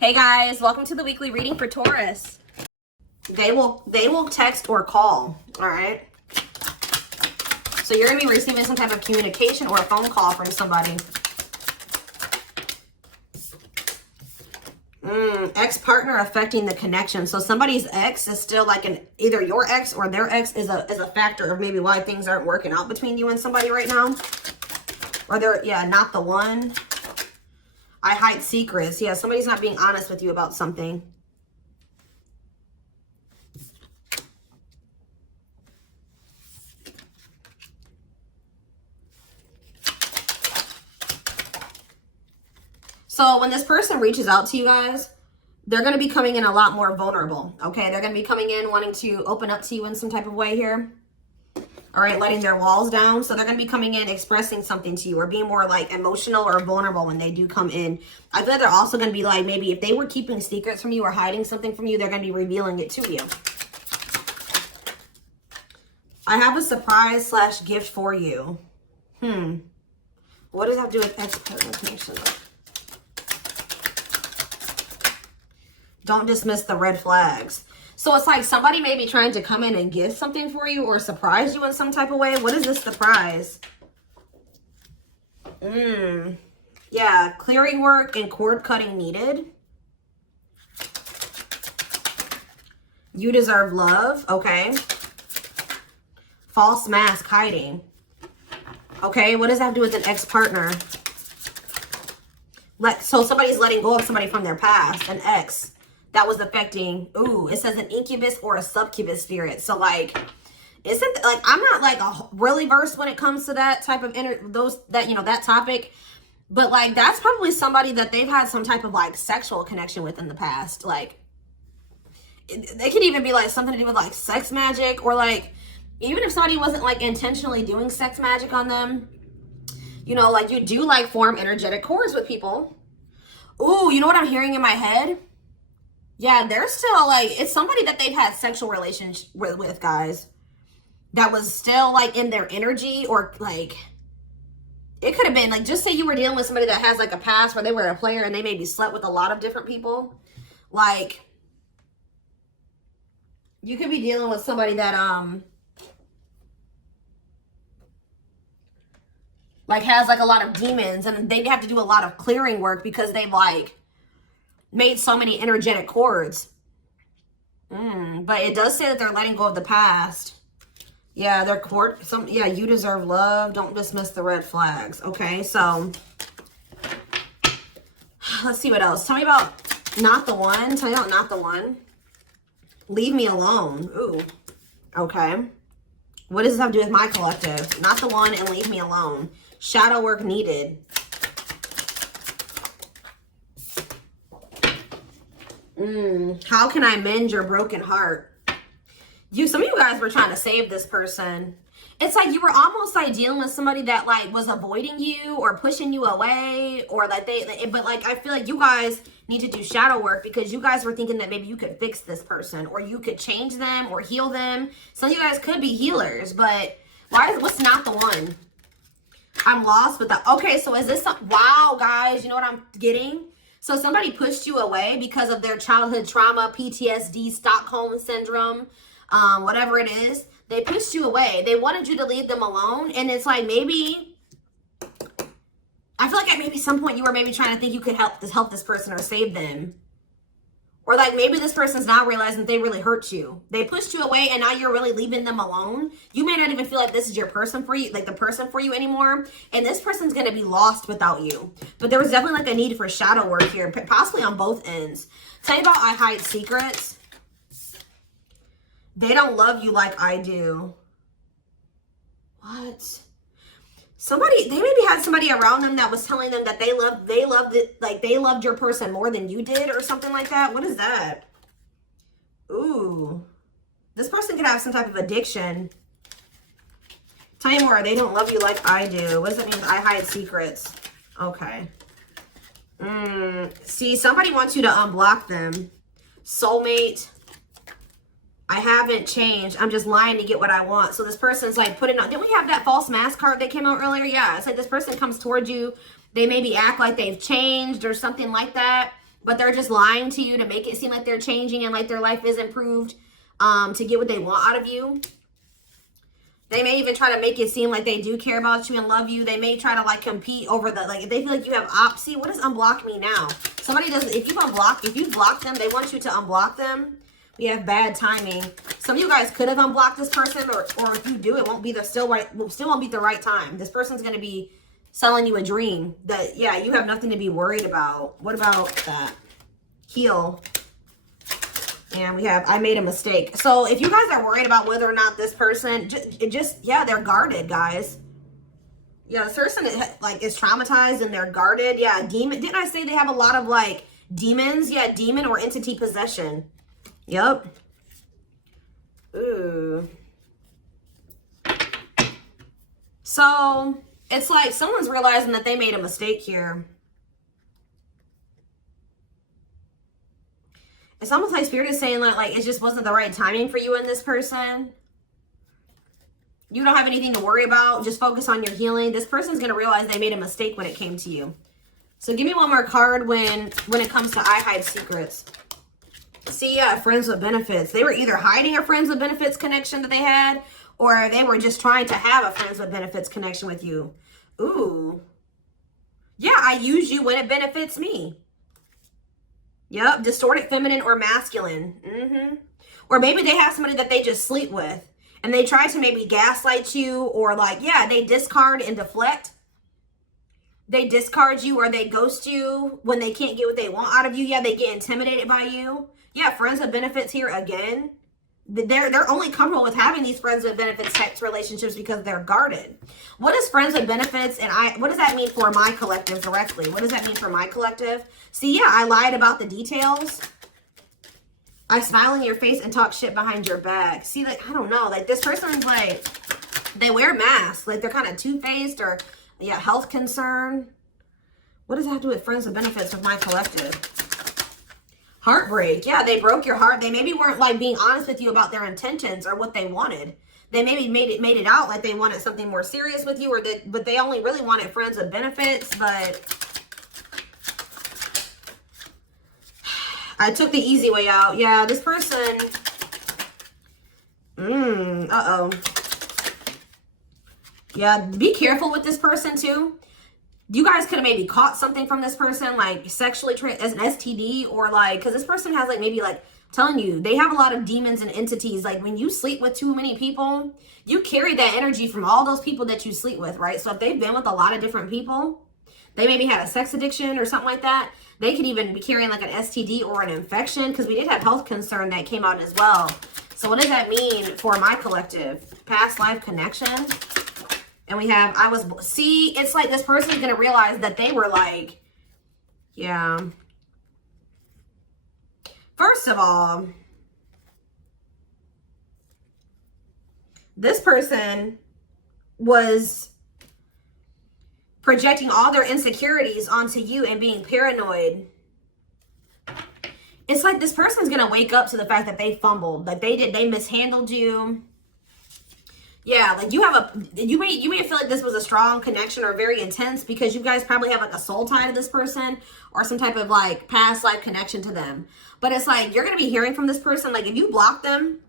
Hey guys, welcome to the weekly reading for Taurus. They will text or call, all right? So you're going to be receiving some type of communication or a phone call from somebody. Ex-partner affecting the connection. So somebody's ex is still like either your ex or their ex is a factor of maybe why things aren't working out between you and somebody right now. Or they're, yeah, not the one. I hide secrets. Yeah, somebody's not being honest with you about something. So when this person reaches out to you guys, they're going to be coming in a lot more vulnerable, okay? They're going to be coming in wanting to open up to you in some type of way here. All right, letting their walls down. So they're going to be coming in expressing something to you or being more like emotional or vulnerable when they do come in. I feel like they're also going to be like, maybe if they were keeping secrets from you or hiding something from you, they're going to be revealing it to you. I have a surprise / gift for you. What does that have to do with ex-partner connection? Don't dismiss the red flags. So it's like somebody may be trying to come in and give something for you or surprise you in some type of way. What is this surprise? Yeah, clearing work and cord cutting needed. You deserve love. Okay. False mask hiding. Okay, what does that have to do with an ex-partner? So somebody's letting go of somebody from their past, an ex. That was affecting, it says an incubus or a succubus spirit. So like, isn't like, I'm not like really versed when it comes to that type of that topic, but like, that's probably somebody that they've had some type of like sexual connection with in the past. Like they could even be like something to do with like sex magic, or like, even if somebody wasn't like intentionally doing sex magic on them, you know, like you do like form energetic cords with people. Ooh, you know what I'm hearing in my head? Yeah, they're still like, it's somebody that they've had sexual relations with, guys. That was still like in their energy, or like, it could have been like, just say you were dealing with somebody that has like a past where they were a player and they maybe slept with a lot of different people. Like, you could be dealing with somebody that, like has like a lot of demons, and they have to do a lot of clearing work because they've like made so many energetic cords. But it does say that they're letting go of the past. Yeah, their cord. Yeah, you deserve love. Don't dismiss the red flags. Okay, so let's see what else. Tell me about not the one. Tell me about not the one. Leave me alone. Ooh. Okay. What does this have to do with my collective? Not the one and leave me alone. Shadow work needed. How can I mend your broken heart? Some of you guys were trying to save this person. It's like you were almost like dealing with somebody that like was avoiding you or pushing you away, or like but like I feel like you guys need to do shadow work because you guys were thinking that maybe you could fix this person or you could change them or heal them. Some of you guys could be healers, but what's not the one? I'm lost with that. Okay, so is this wow, guys, you know what I'm getting? So somebody pushed you away because of their childhood trauma, PTSD, Stockholm syndrome, whatever it is. They pushed you away. They wanted you to leave them alone. And it's like, maybe, I feel like at maybe some point you were maybe trying to think you could help this person or save them. Or like maybe this person's now realizing that they really hurt you. They pushed you away and now you're really leaving them alone. You may not even feel like this is your person for you, like the person for you anymore. And this person's going to be lost without you. But there was definitely like a need for shadow work here, possibly on both ends. Tell you about I hide secrets. They don't love you like I do. What? They maybe had somebody around them that was telling them that they loved your person more than you did or something like that. What is that? Ooh. This person could have some type of addiction. Tell me more. They don't love you like I do. What does that mean? I hide secrets. Okay. See, somebody wants you to unblock them. Soulmate. I haven't changed. I'm just lying to get what I want. So this person's like putting on, didn't we have that false mask card that came out earlier? Yeah, it's like this person comes towards you. They maybe act like they've changed or something like that. but they're just lying to you to make it seem like they're changing and like their life is improved, to get what they want out of you. They may even try to make it seem like they do care about you and love you. They may try to like compete over the, like if they feel like you have opposite. What does unblock me now? Somebody does, if you block them, they want you to unblock them. We have bad timing. Some of you guys could have unblocked this person, or if you do, it won't be the still won't be the right time. This person's gonna be selling you a dream that, yeah, you have nothing to be worried about. What about that? Heal. And we have, I made a mistake. So if you guys are worried about whether or not this person, yeah, they're guarded, guys. Yeah, this person is traumatized and they're guarded. Yeah, demon. Didn't I say they have a lot of like demons? Yeah, demon or entity possession. Yep. Ooh. So it's like someone's realizing that they made a mistake here. It's almost like Spirit is saying like it just wasn't the right timing for you and this person. You don't have anything to worry about. Just focus on your healing. This person's going to realize they made a mistake when it came to you. So give me one more card when it comes to I hide secrets. See, yeah, friends with benefits. They were either hiding a friends with benefits connection that they had, or they were just trying to have a friends with benefits connection with you. Ooh. Yeah, I use you when it benefits me. Yep, distorted feminine or masculine. Or maybe they have somebody that they just sleep with and they try to maybe gaslight you, or like, yeah, they discard and deflect. They discard you or they ghost you when they can't get what they want out of you. Yeah, they get intimidated by you. Yeah, friends with benefits here again. They're only comfortable with having these friends with benefits types relationships because they're guarded. What is friends with benefits, and what does that mean for my collective directly? What does that mean for my collective? See, yeah, I lied about the details. I smile in your face and talk shit behind your back. See, like, I don't know, like this person's like, they wear masks, like they're kind of two-faced, or yeah, health concern. What does that have to do with friends with benefits with my collective? Heartbreak. Yeah, they broke your heart. They maybe weren't like being honest with you about their intentions or what they wanted. They maybe made it out like they wanted something more serious with you, or but they only really wanted friends with benefits. But I took the easy way out. Yeah, this person. Uh-oh. Yeah, be careful with this person too. You guys could have maybe caught something from this person, like sexually as an STD, or like, because this person has like maybe like telling you they have a lot of demons and entities. Like when you sleep with too many people, you carry that energy from all those people that you sleep with, right? So if they've been with a lot of different people, they maybe had a sex addiction or something like that. They could even be carrying like an STD or an infection, because we did have health concern that came out as well. So what does that mean for my collective? Past life connection. And we have, see, it's like this person's going to realize that they were like, yeah. First of all, this person was projecting all their insecurities onto you and being paranoid. It's like this person's going to wake up to the fact that they fumbled, like they mishandled you. Yeah, like you may feel like this was a strong connection or very intense because you guys probably have like a soul tie to this person or some type of like past life connection to them. But it's like you're going to be hearing from this person. Like if you block them,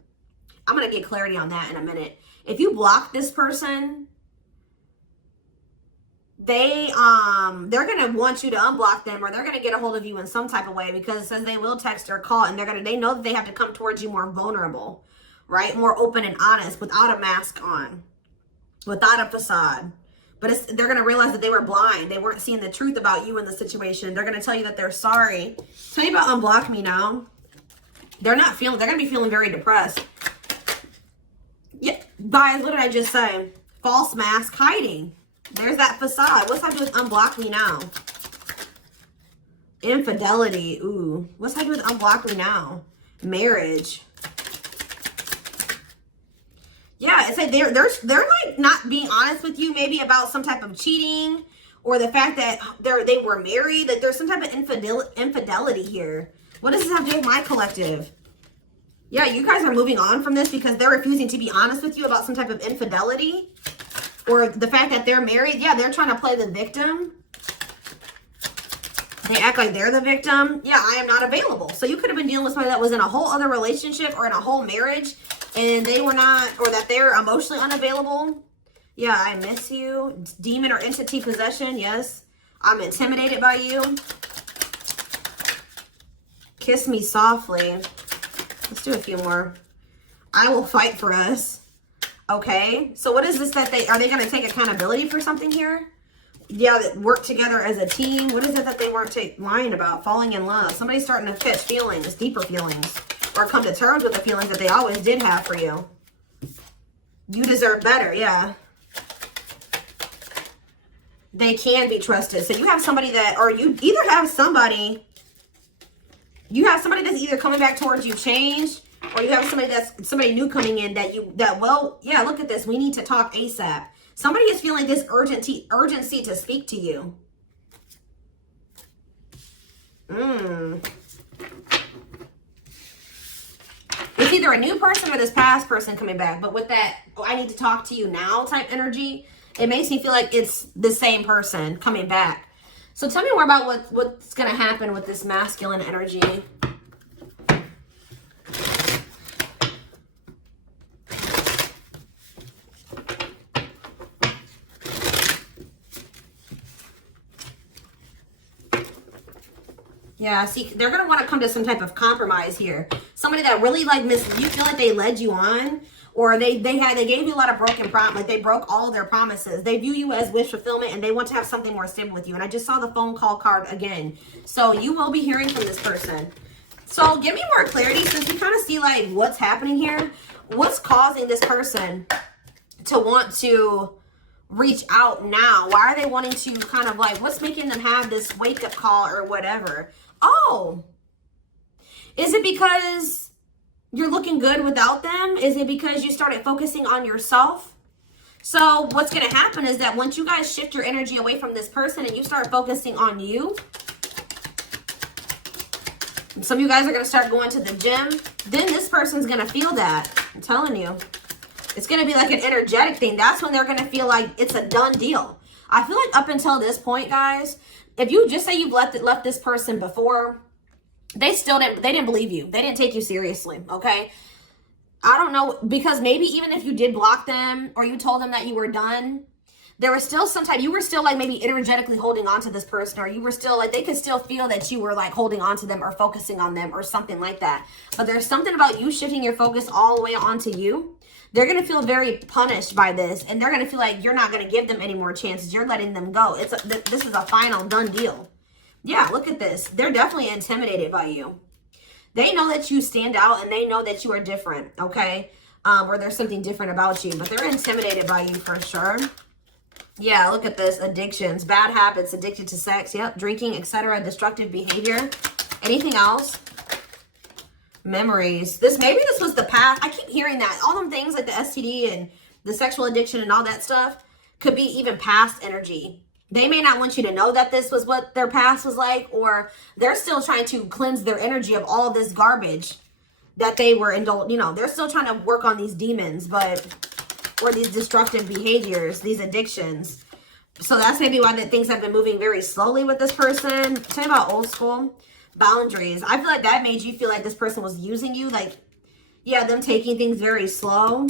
I'm going to get clarity on that in a minute. If you block this person, they're going to want you to unblock them, or they're going to get a hold of you in some type of way, because it says they will text or call, and they know that they have to come towards you more vulnerable. Right? More open and honest, without a mask on, without a facade. But they're going to realize that they were blind. They weren't seeing the truth about you in the situation. They're going to tell you that they're sorry. Tell you about unblock me now. They're going to be feeling very depressed. Yeah, guys, what did I just say? False mask hiding. There's that facade. What's that do with unblock me now? Infidelity. Ooh. What's that do with unblock me now? Marriage. Yeah, it's like they're like not being honest with you, maybe about some type of cheating, or the fact that they were married. Like there's some type of infidelity here. What does this have to do with my collective? Yeah, you guys are moving on from this because they're refusing to be honest with you about some type of infidelity, or the fact that they're married. Yeah, they're trying to play the victim. They act like they're the victim. Yeah, I am not available. So you could have been dealing with somebody that was in a whole other relationship or in a whole marriage and they were not, or that they're emotionally unavailable. Yeah, I miss you. Demon or entity possession. Yes. I'm intimidated by you. Kiss me softly. Let's do a few more. I will fight for us. Okay. So what is this that are they going to take accountability for something here? Yeah, that work together as a team. What is it that they weren't lying about? Falling in love. Somebody's starting to catch feelings, deeper feelings, or come to terms with the feelings that they always did have for you. You deserve better. Yeah. They can be trusted. So you have somebody that, or you either have somebody, that's either coming back towards you changed, or you have somebody new coming in well, yeah, look at this. We need to talk ASAP. Somebody is feeling this urgency to speak to you. It's either a new person or this past person coming back. But with that, oh, I need to talk to you now type energy, it makes me feel like it's the same person coming back. So tell me more about what's going to happen with this masculine energy. Yeah, see, they're going to want to come to some type of compromise here. Somebody that really you feel like they led you on, or they gave you a lot of broken promises. Like they broke all of their promises. They view you as wish fulfillment and they want to have something more stable with you. And I just saw the phone call card again. So you will be hearing from this person. So give me more clarity since we kind of see like what's happening here. What's causing this person to want to reach out now? Why are they wanting to kind of like, what's making them have this wake up call or whatever? Oh, is it because you're looking good without them? Is it because you started focusing on yourself? So what's going to happen is that once you guys shift your energy away from this person and you start focusing on you, and some of you guys are going to start going to the gym, then this person's going to feel that. I'm telling you. It's going to be like an energetic thing. That's when they're going to feel like it's a done deal. I feel like up until this point, guys, if you just say you've left this person before, they didn't believe you. They didn't take you seriously, okay? I don't know, because maybe even if you did block them or you told them that you were done, there was still you were still like maybe energetically holding on to this person, or you were still like, they could still feel that you were like holding on to them or focusing on them or something like that. But there's something about you shifting your focus all the way onto you. They're going to feel very punished by this, and they're going to feel like you're not going to give them any more chances. You're letting them go. This is a final done deal. Yeah, look at this. They're definitely intimidated by you. They know that you stand out, and they know that you are different, okay? Or there's something different about you, but they're intimidated by you for sure. Yeah, look at this. Addictions, bad habits, addicted to sex, yep, drinking, etc., destructive behavior. Anything else? Memories. Maybe this was the past. I keep hearing that. All them things like the STD and the sexual addiction and all that stuff could be even past energy. They may not want you to know that this was what their past was like, or they're still trying to cleanse their energy of all this garbage that they were indulged. You know, they're still trying to work on these demons, or these destructive behaviors, these addictions. So that's maybe why things have been moving very slowly with this person. Tell me about old school. Boundaries. I feel like that made you feel like this person was using you. Like, yeah, them taking things very slow.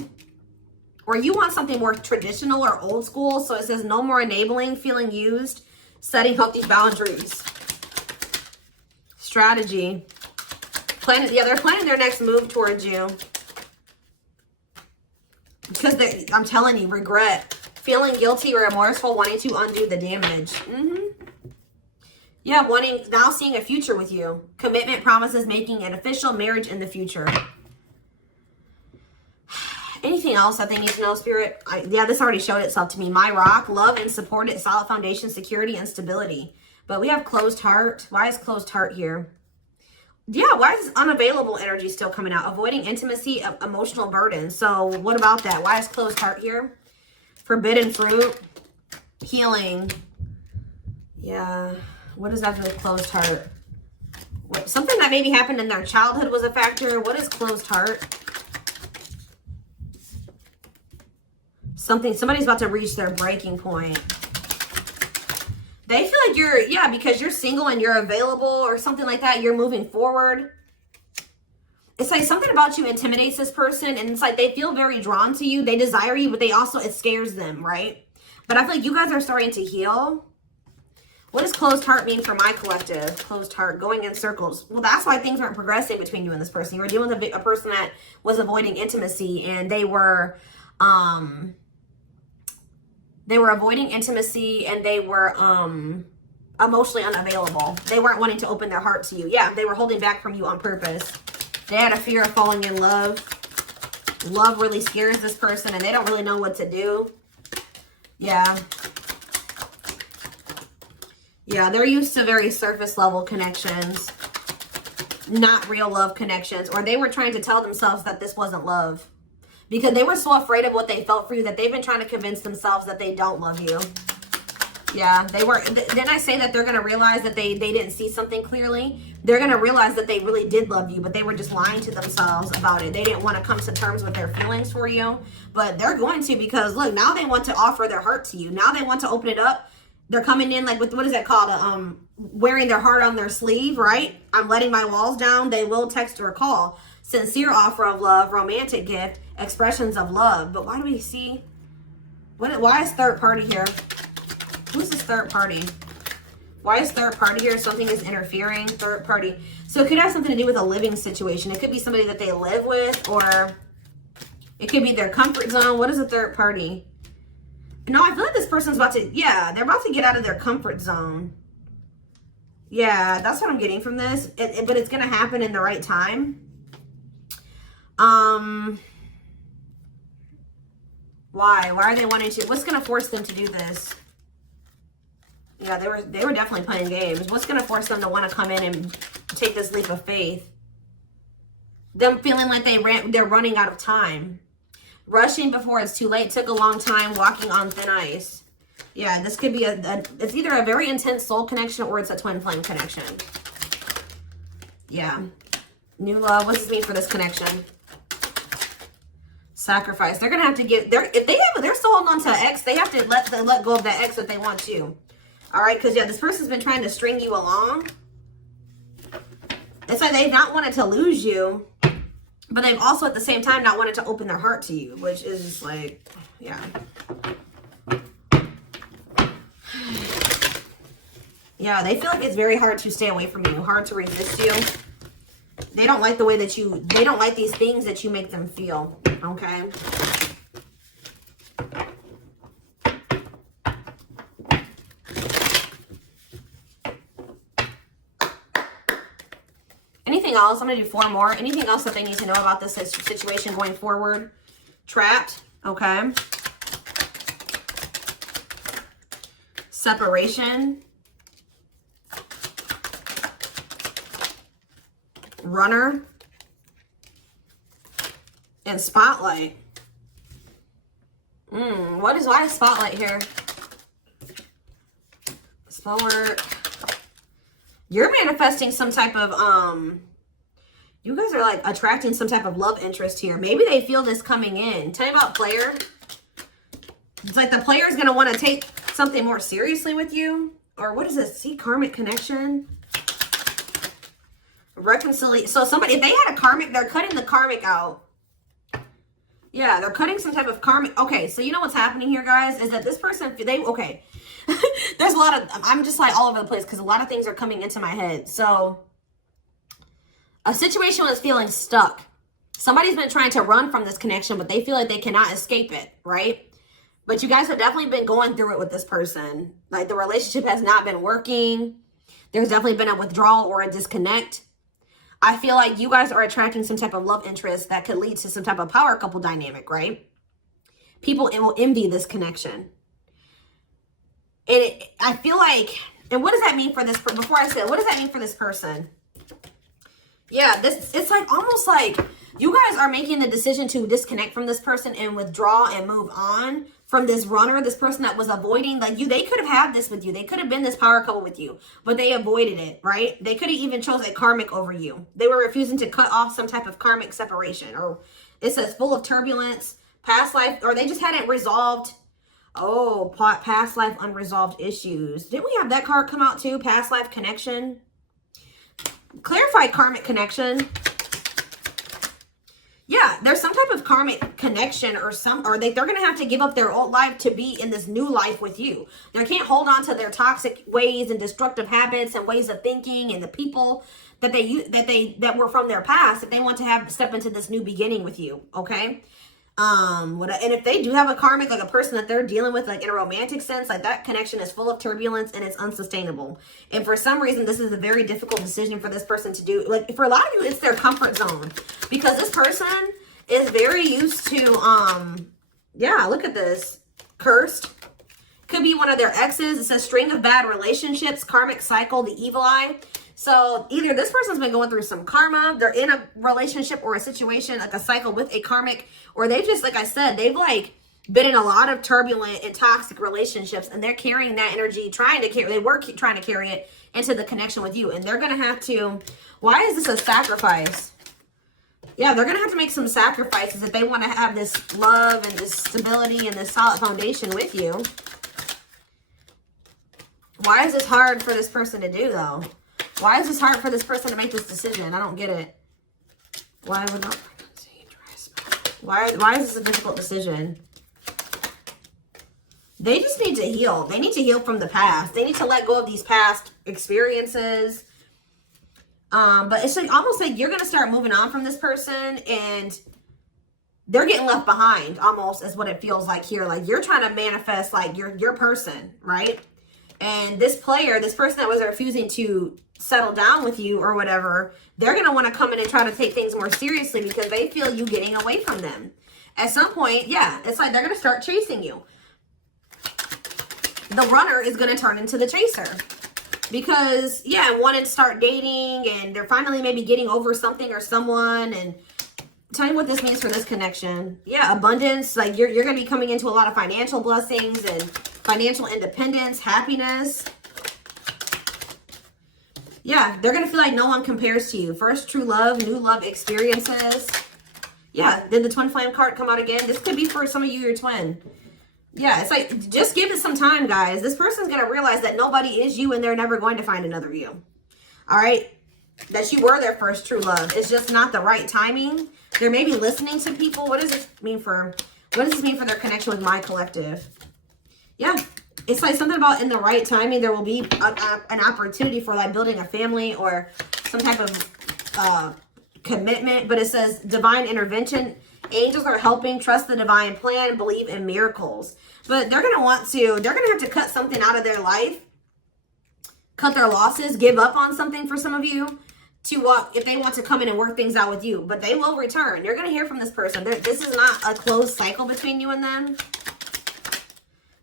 Or you want something more traditional or old school. So it says no more enabling, feeling used, setting healthy boundaries. Strategy. They're planning their next move towards you. Because I'm telling you, regret. Feeling guilty or remorseful, wanting to undo the damage. Yeah, now seeing a future with you. Commitment, promises, making an official marriage in the future. Anything else that they need to know, Spirit? Yeah, this already showed itself to me. My rock, love and supported, solid foundation, security, and stability. But we have closed heart. Why is closed heart here? Yeah, why is this unavailable energy still coming out? Avoiding intimacy, emotional burden. So what about that? Why is closed heart here? Forbidden fruit, healing. Yeah. What does that do with closed heart? Something that maybe happened in their childhood was a factor. What is closed heart? Somebody's about to reach their breaking point. They feel like you're, yeah, because you're single and you're available or something like that. You're moving forward. It's like something about you intimidates this person, and it's like they feel very drawn to you. They desire you, but they also, it scares them, right? But I feel like you guys are starting to heal. What does closed heart mean for my collective? Closed heart, going in circles. Well, that's why things weren't progressing between you and this person. You were dealing with a person that was avoiding intimacy, and they were avoiding intimacy, and they were emotionally unavailable. They weren't wanting to open their heart to you. Yeah, they were holding back from you on purpose. They had a fear of falling in love. Love really scares this person, and they don't really know what to do. Yeah. Yeah, they're used to very surface level connections, not real love connections. Or they were trying to tell themselves that this wasn't love, because they were so afraid of what they felt for you that they've been trying to convince themselves that they don't love you. Yeah, they were. Didn't I say that they're going to realize that they didn't see something clearly? They're going to realize that they really did love you, but they were just lying to themselves about it. They didn't want to come to terms with their feelings for you, but they're going to, because look, now they want to offer their heart to you. Now they want to open it up. They're coming in like with, what is that called? Wearing their heart on their sleeve, right? I'm letting my walls down. They will text or call. Sincere offer of love, romantic gift, expressions of love. But why do we see, why is third party here? Who's this third party? Why is third party here? Something is interfering. Third party. So it could have something to do with a living situation. It could be somebody that they live with, or it could be their comfort zone. What is a third party? No, I feel like this person's about to, yeah, they're about to get out of their comfort zone. Yeah, that's what I'm getting from this. But it's going to happen in the right time. Why? Why are they wanting to? What's going to force them to do this? Yeah, they were definitely playing games. What's going to force them to want to come in and take this leap of faith? Them feeling like they're running out of time. Rushing before it's too late. Took a long time. Walking on thin ice. Yeah, this could be it's either a very intense soul connection or it's a twin flame connection. Yeah. New love. What does this mean for this connection? Sacrifice. They're going to have to give, if they're still holding on to an ex, they have to let go of that ex if they want to. All right, because, yeah, this person's been trying to string you along. It's like they've not wanted to lose you, but they've also at the same time not wanted to open their heart to you, which is just like, yeah. Yeah, they feel like it's very hard to stay away from you, hard to resist you. They don't like the way that they don't like these things that you make them feel, okay? Anything else? I'm going to do 4 more. Anything else that they need to know about this situation going forward? Trapped. Okay. Separation. Runner. And spotlight. Why is spotlight here? Spell work. You're manifesting some type of, you guys are like attracting some type of love interest here. Maybe they feel this coming in. Tell me about player. It's like the player is going to want to take something more seriously with you. Or what is this? See, karmic connection. Reconciliation. So somebody, if they had a karmic, they're cutting the karmic out. Yeah, they're cutting some type of karmic. Okay, so you know what's happening here, guys, is that this person, okay. There's a lot of, I'm just like all over the place because a lot of things are coming into my head. So a situation was feeling stuck. Somebody's been trying to run from this connection, but they feel like they cannot escape it, right? But you guys have definitely been going through it with this person. Like the relationship has not been working. There's definitely been a withdrawal or a disconnect. I feel like you guys are attracting some type of love interest that could lead to some type of power couple dynamic, right? People will envy this connection. And I feel like, and what does that mean for this, before I say, what does that mean for this person? Yeah, it's like almost like you guys are making the decision to disconnect from this person and withdraw and move on from this runner, this person that was avoiding, like they could have had this with you. They could have been this power couple with you, but they avoided it, right? They could have even chose a karmic over you. They were refusing to cut off some type of karmic separation, or it says full of turbulence, past life, or they just hadn't resolved Oh, past life unresolved issues. Didn't we have that card come out too? Past life connection. Clarify karmic connection. Yeah, there's some type of karmic connection or they're going to have to give up their old life to be in this new life with you. They can't hold on to their toxic ways and destructive habits and ways of thinking and the people that were from their past if they want to step into this new beginning with you, okay? And if they do have a karmic, like a person that they're dealing with, like in a romantic sense, like that connection is full of turbulence and it's unsustainable. And for some reason, this is a very difficult decision for this person to do. Like for a lot of you, it's their comfort zone because this person is very used to, yeah, look at this. Cursed. Could be one of their exes. It says string of bad relationships, karmic cycle, the evil eye. So either this person's been going through some karma, they're in a relationship or a situation, like a cycle with a karmic, or they've just, like I said, they've like been in a lot of turbulent and toxic relationships and they're carrying that energy, trying to carry it into the connection with you. And they're going to have to, why is this a sacrifice? Yeah, they're going to have to make some sacrifices if they want to have this love and this stability and this solid foundation with you. Why is this hard for this person to do though? Why is this hard for this person to make this decision? I don't get it. Why would not pregnancy, why is this a difficult decision? They just need to heal. They need to heal from the past. They need to let go of these past experiences. But it's like almost like you're going to start moving on from this person and they're getting left behind almost is what it feels like here. Like you're trying to manifest like your person, right? And this person that was refusing to settle down with you or whatever, they're going to want to come in and try to take things more seriously because they feel you getting away from them. At some point, yeah, it's like they're going to start chasing you. The runner is going to turn into the chaser. Because, yeah, want to start dating and they're finally maybe getting over something or someone. And tell me what this means for this connection. Yeah, abundance. Like you're going to be coming into a lot of financial blessings and financial independence, happiness. Yeah, they're going to feel like no one compares to you. First, true love, new love experiences. Yeah, did the twin flame card come out again? This could be for some of you, your twin. Yeah, it's like, just give it some time, guys. This person's going to realize that nobody is you and they're never going to find another you. All right? That you were their first true love. It's just not the right timing. They're maybe listening to people. What does this mean for their connection with my collective? Yeah, it's like something about in the right timing, there will be an opportunity for like building a family or some type of commitment. But it says divine intervention. Angels are helping, trust the divine plan, believe in miracles. But they're going to have to cut something out of their life, cut their losses, give up on something for some of you if they want to come in and work things out with you. But they will return. You're going to hear from this person. This is not a closed cycle between you and them.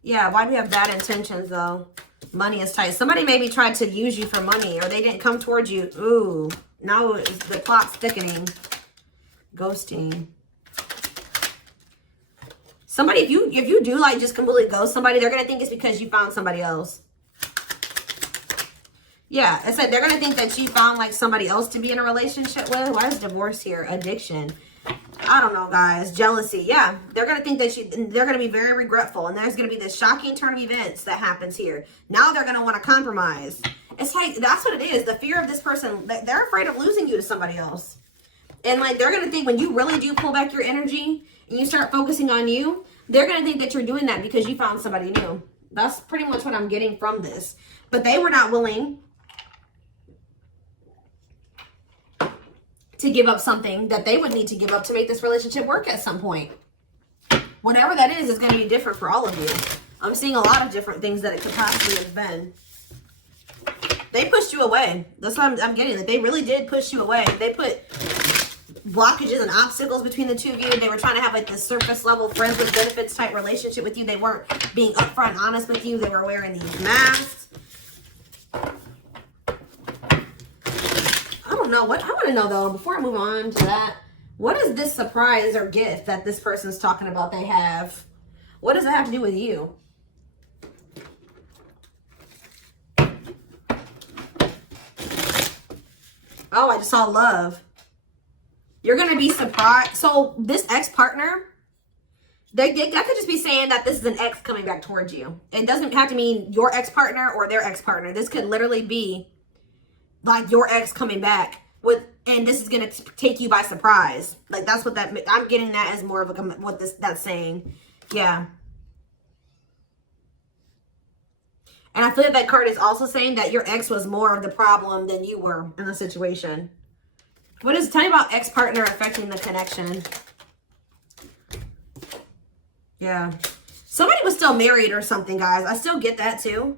Yeah, why do we have bad intentions though? Money is tight. Somebody maybe tried to use you for money or they didn't come towards you. Ooh, now the plot's thickening. Ghosting. Somebody, if you do like just completely ghost somebody, they're going to think it's because you found somebody else. Yeah, I said they're going to think that you found like somebody else to be in a relationship with. Why is divorce here? Addiction. I don't know, guys. Jealousy. Yeah, they're going to think that they're going to be very regretful. And there's going to be this shocking turn of events that happens here. Now they're going to want to compromise. It's like, that's what it is. The fear of this person, they're afraid of losing you to somebody else. And like, they're going to think when you really do pull back your energy and you start focusing on you, they're going to think that you're doing that because you found somebody new. That's pretty much what I'm getting from this. But they were not willing to give up something that they would need to give up to make this relationship work at some point. Whatever that is going to be different for all of you. I'm seeing a lot of different things that it could possibly have been. They pushed you away. That's what I'm getting. Like, they really did push you away. They put blockages and obstacles between the two of you. They were trying to have like this surface level friends with benefits type relationship with you. They weren't being upfront and honest with you. They were wearing these masks. I don't know what I want to know though, before I move on to that, what is this surprise or gift that this person's talking about they have? What does it have to do with you? Oh, I just saw love. You're going to be surprised. So this ex-partner That could just be saying that this is an ex coming back towards you. It doesn't have to mean your ex-partner or their ex-partner. This could literally be like your ex coming back with, and this is going to take you by surprise. Like that's what that, I'm getting that as more of a, what that's saying. Yeah. And I feel like that card is also saying that your ex was more of the problem than you were in the situation. What is, tell me about ex-partner affecting the connection. Yeah. Somebody was still married or something, guys. I still get that too.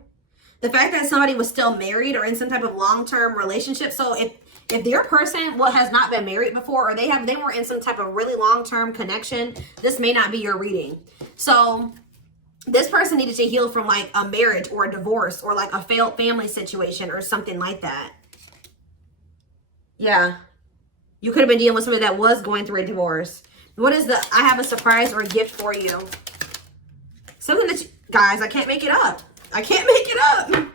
The fact that somebody was still married or in some type of long-term relationship. So if their person has not been married before, or they were in some type of really long-term connection, this may not be your reading. So this person needed to heal from like a marriage or a divorce or like a failed family situation or something like that. Yeah. You could have been dealing with somebody that was going through a divorce. What is the, I have a surprise or a gift for you. Something that, guys, I can't make it up. I can't make it up.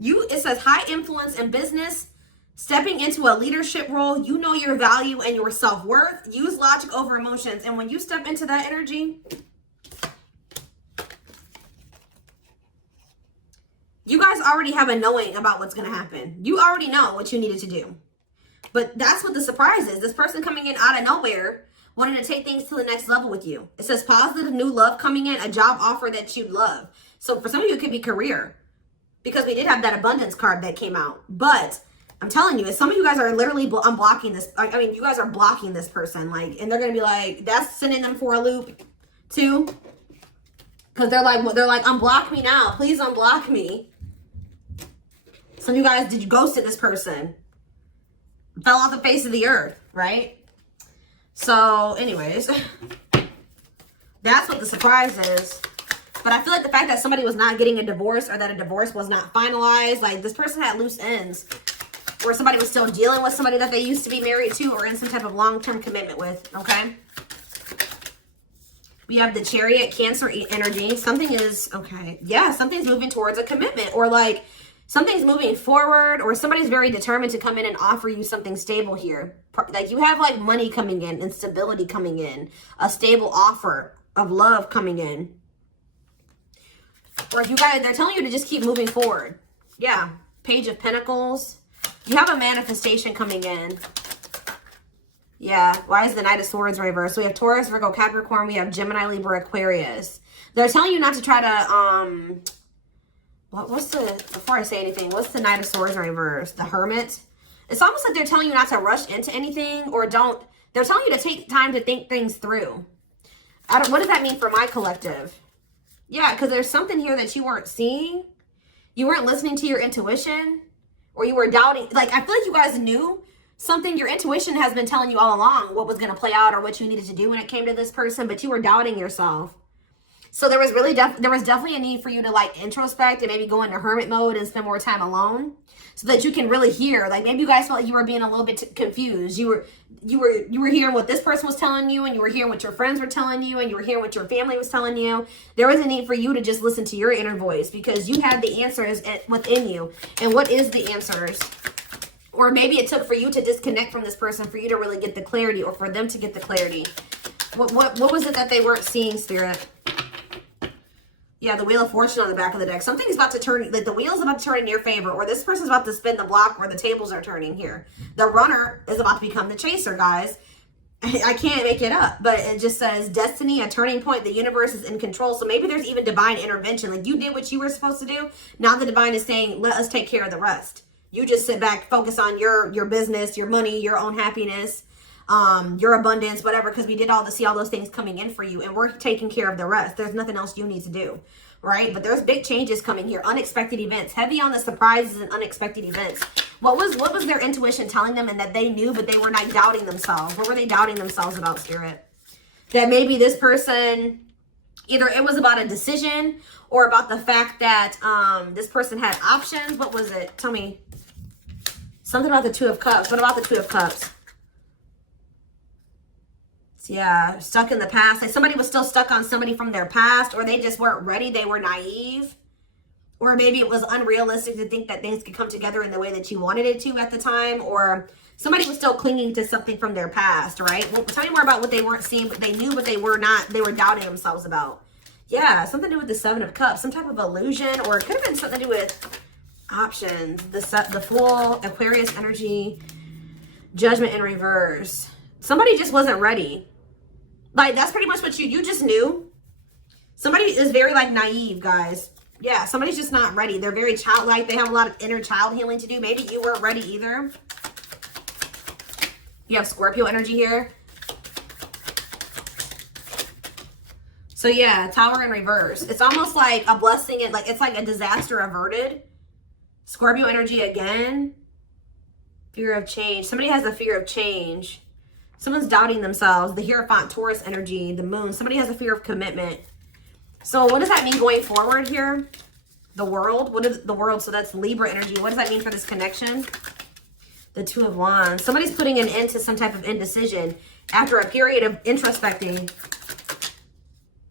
It says high influence in business, stepping into a leadership role. You know your value and your self-worth. Use logic over emotions. And when you step into that energy, you guys already have a knowing about what's going to happen. You already know what you needed to do. But that's what the surprise is. This person coming in out of nowhere, wanting to take things to the next level with you. It says positive new love coming in, a job offer that you love. So for some of you, it could be career, because we did have that abundance card that came out. But I'm telling you, some of you guys are literally unblocking this. I mean, you guys are blocking this person, like, and they're going to be like, that's sending them for a loop too. Because they're like, unblock me now. Please unblock me. Some of you guys, did you ghosted this person? Fell off the face of the earth, right? So anyways, that's what the surprise is. But I feel like the fact that somebody was not getting a divorce, or that a divorce was not finalized, like this person had loose ends, or somebody was still dealing with somebody that they used to be married to or in some type of long-term commitment with, okay? We have the Chariot, Cancer energy. Something is, okay, yeah, something's moving towards a commitment, or like something's moving forward, or somebody's very determined to come in and offer you something stable here. Like you have like money coming in and stability coming in, a stable offer of love coming in. Or if you guys, they're telling you to just keep moving forward. Yeah, Page of Pentacles. You have a manifestation coming in. Yeah, why is the Knight of Swords reversed? So we have Taurus, Virgo, Capricorn. We have Gemini, Libra, Aquarius. They're telling you not to try to, before I say anything, what's the Knight of Swords reversed? The Hermit. It's almost like they're telling you not to rush into anything, or they're telling you to take time to think things through. What does that mean for my collective? Yeah, because there's something here that you weren't seeing. You weren't listening to your intuition, or you were doubting. Like, I feel like you guys knew something. Your intuition has been telling you all along what was going to play out or what you needed to do when it came to this person, but you were doubting yourself. So there was really there was definitely a need for you to like introspect and maybe go into hermit mode and spend more time alone, so that you can really hear. Like maybe you guys felt like you were being a little bit confused. You were hearing what this person was telling you, and you were hearing what your friends were telling you, and you were hearing what your family was telling you. There was a need for you to just listen to your inner voice, because you had the answers within you. And what is the answers? Or maybe it took for you to disconnect from this person for you to really get the clarity, or for them to get the clarity. What was it that they weren't seeing, Spirit? Yeah, the Wheel of Fortune on the back of the deck. Something's about to turn, like the wheel's about to turn in your favor, or this person's about to spin the block where the tables are turning here. The runner is about to become the chaser, guys. I can't make it up, but it just says destiny, a turning point. The universe is in control. So maybe there's even divine intervention. Like you did what you were supposed to do. Now the divine is saying, let us take care of the rest. You just sit back, focus on your business, your money, your own happiness, your abundance, whatever, because we did see all those things coming in for you, and we're taking care of the rest. There's nothing else you need to do, right? But there's big changes coming here, unexpected events, heavy on the surprises and unexpected events. What was their intuition telling them, and that they knew, but they were not doubting themselves? What were they doubting themselves about, Spirit? That maybe this person, either it was about a decision, or about the fact that this person had options. What was it? Tell me. Something about the Two of Cups. What about the Two of Cups? Yeah, stuck in the past. Like somebody was still stuck on somebody from their past, or they just weren't ready. They were naive. Or maybe it was unrealistic to think that things could come together in the way that you wanted it to at the time. Or somebody was still clinging to something from their past, right? Well, tell me more about what they weren't seeing, but they knew what they were not. They were doubting themselves about. Yeah, something to do with the Seven of Cups. Some type of illusion, or it could have been something to do with options. The Fool, Aquarius energy, Judgment in reverse. Somebody just wasn't ready. Like, that's pretty much what you just knew. Somebody is very, like, naive, guys. Yeah, somebody's just not ready. They're very childlike. They have a lot of inner child healing to do. Maybe you weren't ready either. You have Scorpio energy here. So yeah, Tower in reverse. It's almost like a blessing. It's like a disaster averted. Scorpio energy again. Fear of change. Somebody has a fear of change. Someone's doubting themselves. The Hierophant, Taurus energy, the moon. Somebody has a fear of commitment. So what does that mean going forward here? The world. What is the world? So that's Libra energy. What does that mean for this connection? The Two of Wands. Somebody's putting an end to some type of indecision after a period of introspecting.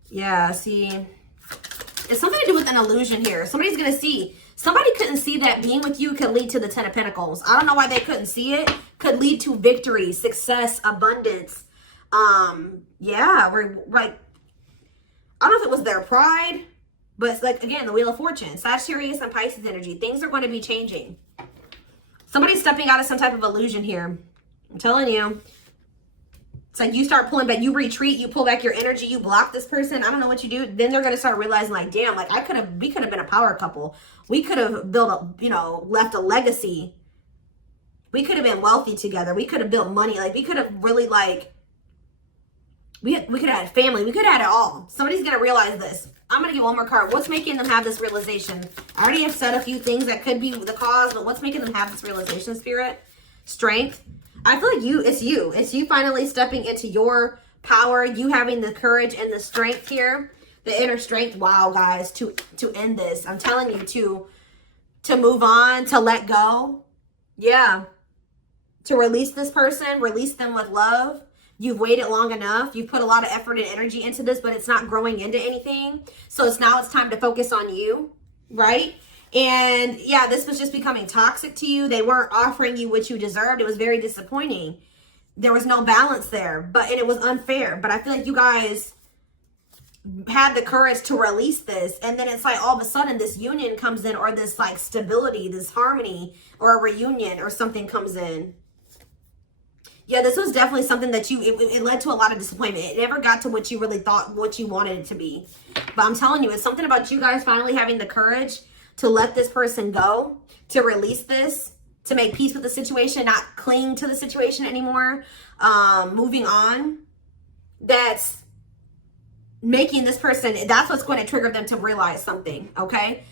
Yeah, see. It's something to do with an illusion here. Somebody's going to see. Somebody couldn't see that being with you could lead to the Ten of Pentacles. I don't know why they couldn't see it. Could lead to victory, success, abundance. Yeah, we're like, I don't know if it was their pride, but it's like, again, the Wheel of Fortune. Sagittarius and Pisces energy. Things are going to be changing. Somebody's stepping out of some type of illusion here. I'm telling you. It's like you start pulling back, you retreat, you pull back your energy, you block this person. I don't know what you do. Then they're going to start realizing, like, damn, like we could have been a power couple. We could have built a, left a legacy. We could have been wealthy together. We could have built money. Like, we could have really, like, we could have had family. We could have had it all. Somebody's going to realize this. I'm going to get one more card. What's making them have this realization? I already have said a few things that could be the cause, but what's making them have this realization, Spirit? Strength. I feel like it's you. It's you finally stepping into your power. You having the courage and the strength here. The inner strength. Wow, guys, to end this. I'm telling you, to move on, to let go. Yeah. To release this person, release them with love. You've waited long enough. You've put a lot of effort and energy into this, but it's not growing into anything. So it's time to focus on you, right? And yeah, this was just becoming toxic to you. They weren't offering you what you deserved. It was very disappointing. There was no balance there, and it was unfair. But I feel like you guys had the courage to release this. And then it's like all of a sudden this union comes in, or this like stability, this harmony, or a reunion or something comes in. Yeah, this was definitely something that it led to a lot of disappointment. It never got to what you really thought, what you wanted it to be. But I'm telling you, it's something about you guys finally having the courage to let this person go, to release this, to make peace with the situation, not cling to the situation anymore, moving on. That's making this person, that's what's going to trigger them to realize something, okay?